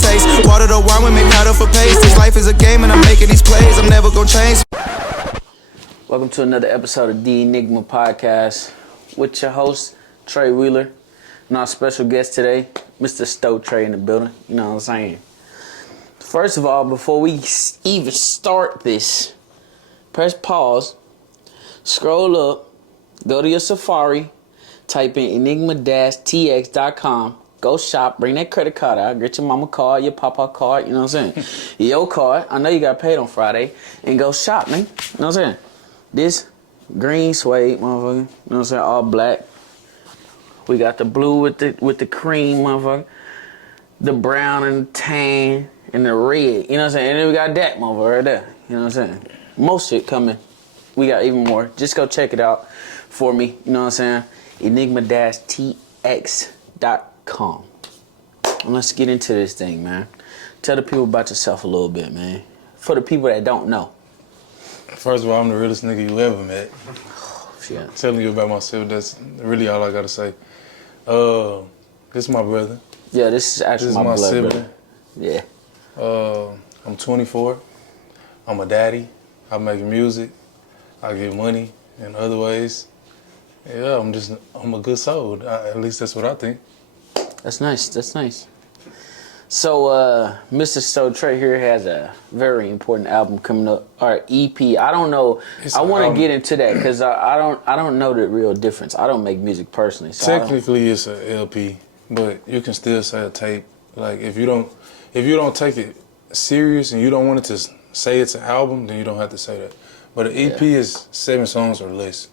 taste. Water the wine, we make powder for paste. This life is a game and I'm making these plays. I'm never gonna change. Welcome to another episode of the Enigma podcast with your host, Trey Wheeler, and our special guest today, Mr. Stowe Trey in the building. You know what I'm saying? First of all, before we even start this, press pause, scroll up, go to your Safari, type in enigma-tx.com, go shop, bring that credit card out, get your mama card, your papa card, you know what I'm saying? Your card, I know you got paid on Friday, and go shop, man. You know what I'm saying? This green suede, motherfucker, you know what I'm saying, all black. We got the blue with the cream, motherfucker. The brown and the tan and the red, you know what I'm saying? And then we got that motherfucker right there, you know what I'm saying? Most shit coming. We got even more. Just go check it out for me, you know what I'm saying? Enigma-tx.com. And let's get into this thing, man. Tell the people about yourself a little bit, man. For the people that don't know. First of all, I'm the realest nigga you ever met. Oh, shit. Telling you about myself, that's really all I gotta say. This is my brother. Yeah, this is actually my blood sibling. brother. Yeah. I'm 24. I'm a daddy. I make music. I get money in other ways. Yeah, I'm a good soul. At least that's what I think. That's nice. That's nice. So, Mr. Stowe Trey here has a very important album coming up, or EP. I don't know. I want to get into that because I don't know the real difference. I don't make music personally. So technically, it's an LP, but you can still say a tape. Like if you don't take it serious and you don't want it to say it's an album, then you don't have to say that. But an EP is 7 songs or less.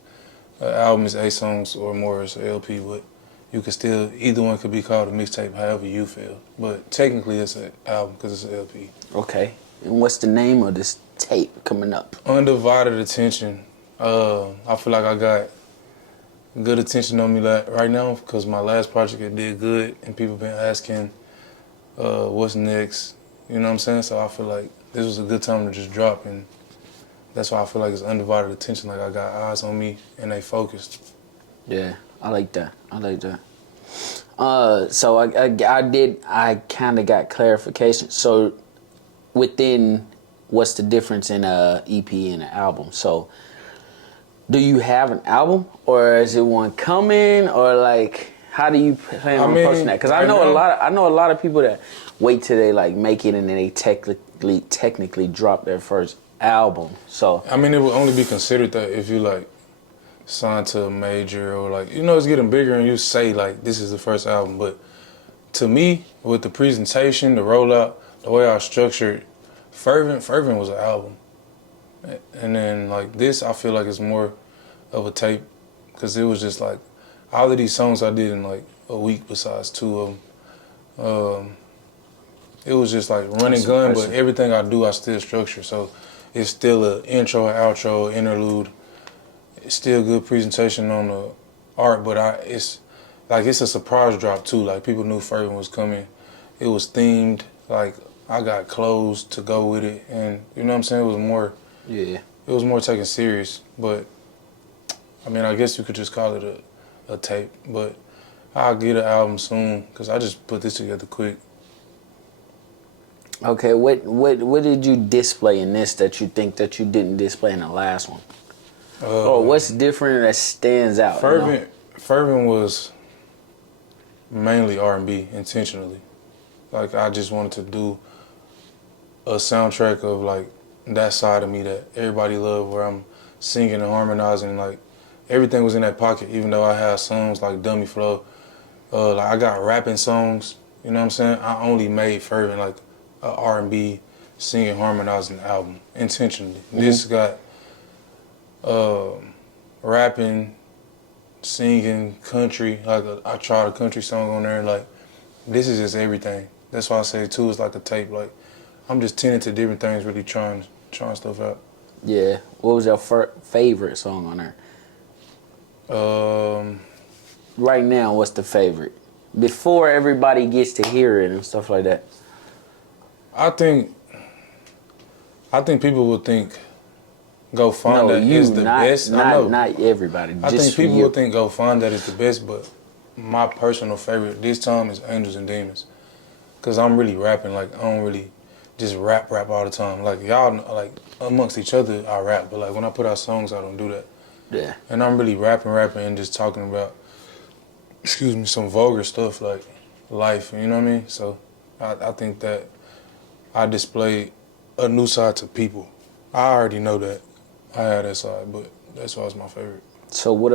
An album is 8 songs or more. It's an LP, but you can still, either one could be called a mixtape, however you feel. But technically, it's an album because it's an LP. Okay. And what's the name of this tape coming up? Undivided Attention. I feel like I got good attention on me right now because my last project, it did good, and people been asking what's next. You know what I'm saying? So I feel like this was a good time to just drop, and that's why I feel like it's undivided attention. Like I got eyes on me, and they focused. Yeah. I like that. So I kind of got clarification. So within, what's the difference in a EP and an album? So do you have an album, or is it one coming, or like how do you plan on approaching that? Because I know a lot of people that wait till they like make it and then they technically drop their first album. So I mean, it would only be considered that if you like signed to a major or like, you know, it's getting bigger and you say like this is the first album. But to me, with the presentation, the rollout, the way I structured Fervent was an album. And then like this, I feel like it's more of a tape because it was just like all of these songs I did in like a week besides 2 of them. It was just like run and gun, but everything I do, I still structure. So it's still an intro, an outro, interlude. It's still good presentation on the art, but it's a surprise drop too. Like people knew Fervent was coming. It was themed. Like I got clothes to go with it, and you know what I'm saying. It was more. Yeah. It was more taken serious, but I mean, I guess you could just call it a tape. But I'll get an album soon because I just put this together quick. Okay, what did you display in this that you think that you didn't display in the last one? Or what's different that stands out? Fervent was mainly R&B intentionally. Like I just wanted to do a soundtrack of like that side of me that everybody loved, where I'm singing and harmonizing. Like everything was in that pocket, even though I had songs like Dummy Flow. Like I got rapping songs. You know what I'm saying? I only made Fervent like a R&B singing, harmonizing album intentionally. Mm-hmm. This got rapping, singing, country. Like I tried a country song on there. Like this is just everything. That's why I say too, it's like a tape. Like I'm just tending to different things, really trying stuff out. Yeah. What was your favorite song on there? Right now, what's the favorite? Before everybody gets to hear it and stuff like that. I think people would think Go Find That is the best. Not everybody. I think people would think Go Find That is the best, but my personal favorite this time is Angels and Demons. Cause I'm really rapping. Like I don't really just rap all the time. Like y'all, like amongst each other, I rap. But like when I put out songs, I don't do that. Yeah. And I'm really rapping, and just talking about, excuse me, some vulgar stuff like life. You know what I mean? So I think that I display a new side to people. I already know that I had that side, but that's why it's my favorite. So what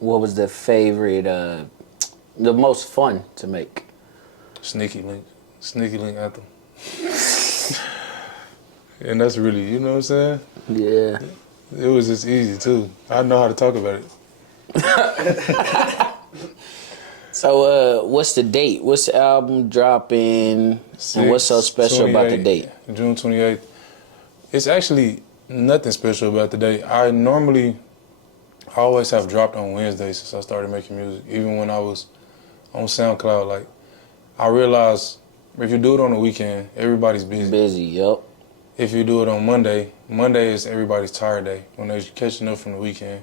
was the favorite, the most fun to make? Sneaky Link anthem. And that's really, you know what I'm saying? Yeah. It was just easy too. I know how to talk about it. So what's the date? What's the album dropping? And what's so special about the date? June 28th. It's actually nothing special about the date. I always have dropped on Wednesdays since I started making music. Even when I was on SoundCloud, like I realized if you do it on the weekend, everybody's busy. Yep. If you do it on Monday is everybody's tired day. When they're catching up from the weekend,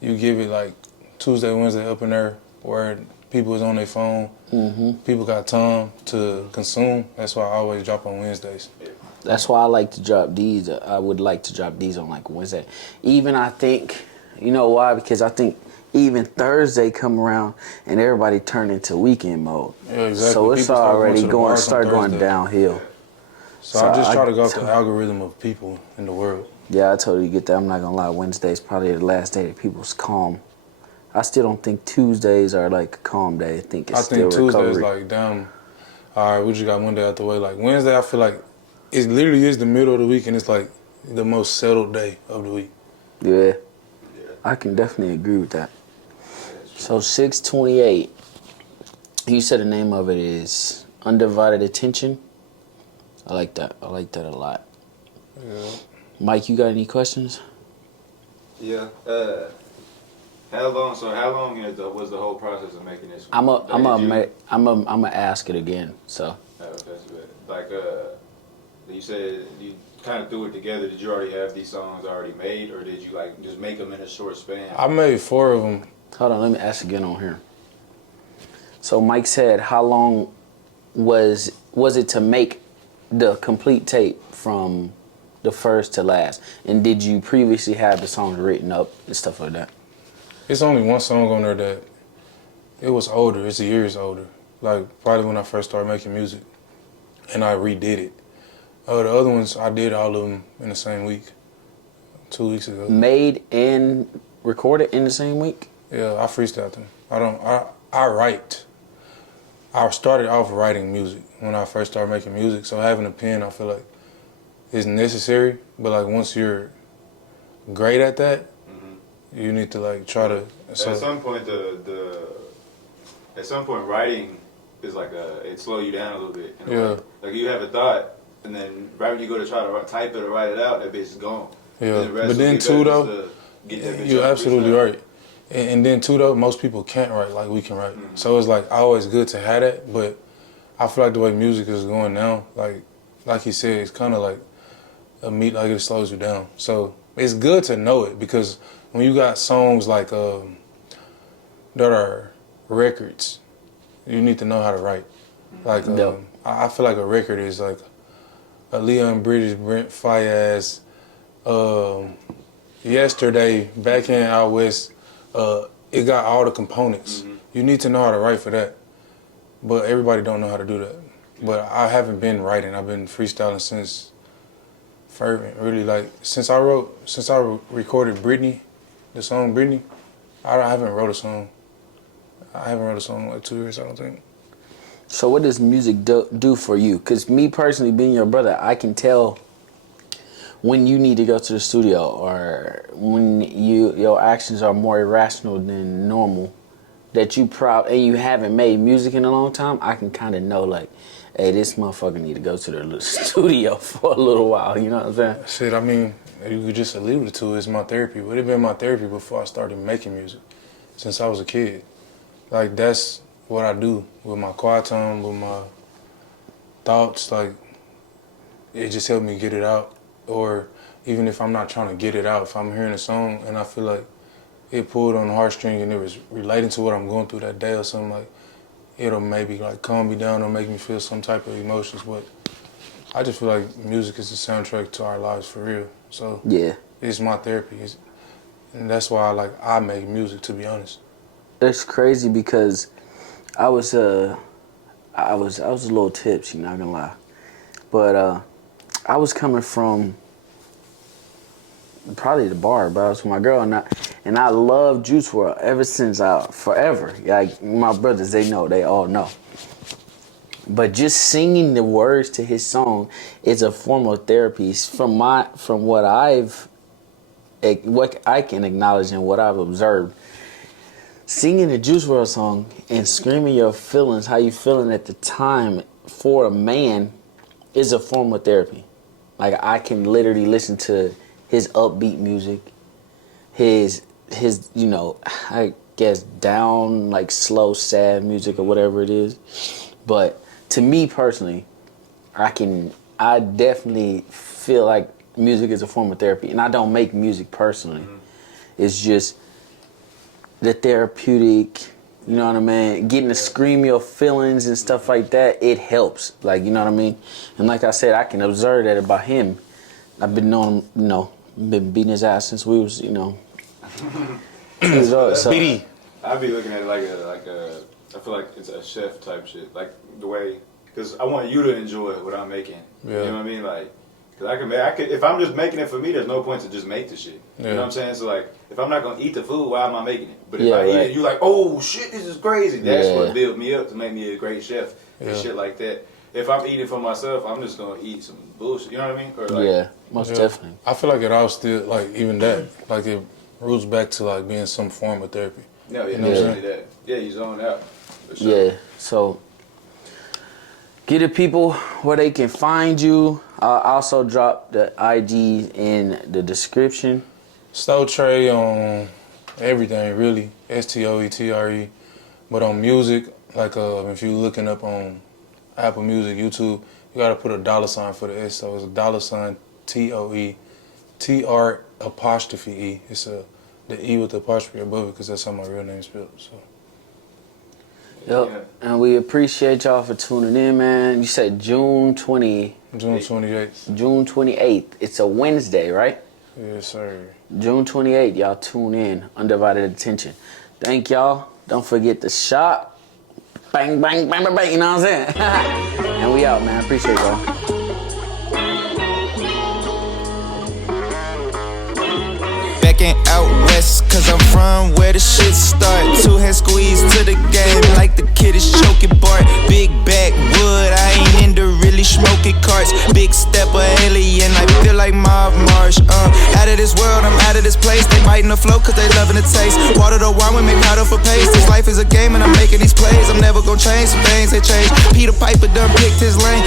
you give it like Tuesday, Wednesday up in there where people is on their phone. Mm-hmm. People got time to consume. That's why I always drop on Wednesdays. That's why I like to drop these. I would like to drop these on like Wednesday. Even I think, you know why? Because I think even Thursday come around and everybody turn into weekend mode. Yeah, exactly. So it's already going going downhill. So I just try to go off the algorithm of people in the world. Yeah, I totally get that. I'm not gonna lie. Wednesday's probably the last day that people's calm. I still don't think Tuesdays are like a calm day. I think Tuesdays like, damn, all right, we just got Monday out the way. Like Wednesday, I feel like it literally is the middle of the week and it's like the most settled day of the week. Yeah. I can definitely agree with that. So 628, you said the name of it is Undivided Attention. I like that. I like that a lot. Yeah. Mike, you got any questions? Yeah. How long was the whole process of making this? I'm a ask it again. So. That's good. Like you said you kind of threw it together. Did you already have these songs already made, or did you like just make them in a short span? I made 4 of them. Hold on, let me ask again on here. So Mike said, how long was it to make the complete tape from the first to last? And did you previously have the songs written up and stuff like that? It's only one song on there that it was older. It's years older. Like probably when I first started making music, and I redid it. The other ones I did all of them in the same week, 2 weeks ago. Made and recorded in the same week? Yeah, I freestyled them. I write. I started off writing music when I first started making music, so having a pen I feel like is necessary, but like once you're great at that, you need to like try to. So at some point, writing is like it slows you down a little bit. Yeah. Like you have a thought, and then right when you go to try to type it or write it out, that bitch is gone. Yeah, but then too though, you're absolutely right. And then too though, most people can't write like we can write. Mm-hmm. So it's like always good to have that, but I feel like the way music is going now, like you said, it's kind of like a meat, like it slows you down. So it's good to know it because when you got songs like that are records, you need to know how to write. Like I feel like a record is like a Leon Bridges, Brent Fayez, Yesterday, Back in Out West. It got all the components. Mm-hmm. You need to know how to write for that, but everybody don't know how to do that. But I haven't been writing. I've been freestyling since Fervent. Really, like since I recorded Britney, the song Britney. I haven't wrote a song. I haven't wrote a song in like 2 years, I don't think. So what does music do for you? Because me personally, being your brother, I can tell when you need to go to the studio or when your actions are more irrational than normal, that and you haven't made music in a long time, I can kind of know like, hey, this motherfucker need to go to the studio for a little while, you know what I'm saying? Shit, I mean, you could just allude to it as my therapy. But it been my therapy before I started making music, since I was a kid. Like, that's what I do with my quiet time, with my thoughts. Like, it just helped me get it out. Or even if I'm not trying to get it out, if I'm hearing a song and I feel like it pulled on the heartstring and it was relating to what I'm going through that day or something, like, it'll maybe like calm me down or make me feel some type of emotions. But I just feel like music is the soundtrack to our lives for real. So Yeah. it's my therapy, and that's why I make music, to be honest. It's crazy because I was a little tipsy, not gonna lie, but I was coming from probably the bar, but I was with my girl, and I love Juice WRLD ever since forever. Like my brothers, they all know. But just singing the words to his song is a form of therapy. From what I can acknowledge and what I've observed. Singing the Juice WRLD song and screaming your feelings, how you feeling at the time for a man, is a form of therapy. Like I can literally listen to his upbeat music, his I guess down like slow sad music or whatever it is. But to me personally, I definitely feel like music is a form of therapy, and I don't make music personally. Mm-hmm. It's just the therapeutic, you know what I mean? Getting to scream your feelings and stuff like that, it helps. Like, you know what I mean? And like I said, I can observe that about him. I've been knowing him, been beating his ass since we was, so. BD. I'd be looking at it like I feel like it's a chef type shit. Like the way, because I want you to enjoy what I'm making. Yeah. You know what I mean? Like, because I could, if I'm just making it for me, there's no point to just make the shit. Yeah. You know what I'm saying? So like, if I'm not gonna eat the food, why am I making it? But if I eat it, you're like, oh shit, this is crazy. That's what built me up to make me a great chef and shit like that. If I'm eating for myself, I'm just gonna eat some bullshit. You know what I mean? Or like, most definitely. I feel like it all still even that it roots back to being some form of therapy. No, you know what I'm saying? Yeah, you zone out. For sure. Yeah, so get the people where they can find you. I'll also drop the IG in the description. Stow Trey on everything, really. STOETRE. But on music, if you're looking up on Apple Music, YouTube, you gotta put a $ for the S. So it's a $TOE TR''E. It's the E with the apostrophe above it because that's how my real name is spelled. So. Yep, and we appreciate y'all for tuning in, man. You said June 28th. June 28th. It's a Wednesday, right? Yes, sir. June 28th, y'all tune in. Undivided attention. Thank y'all. Don't forget to shop. Bang, bang, bang, bang, bang. You know what I'm saying? And we out, man. Appreciate y'all. Out west, cause I'm from where the shit start. Two hands squeezed to the game like the kid is choking Bart. Big backwood, I ain't into really smoking carts. Big stepper alien, I feel like Marv Marsh. Out of this world, I'm out of this place. They biting the flow cause they loving the taste. Water the wine, we make powder for paste. This life is a game and I'm making these plays. I'm never gonna change, some things they change. Peter Piper done picked his lane.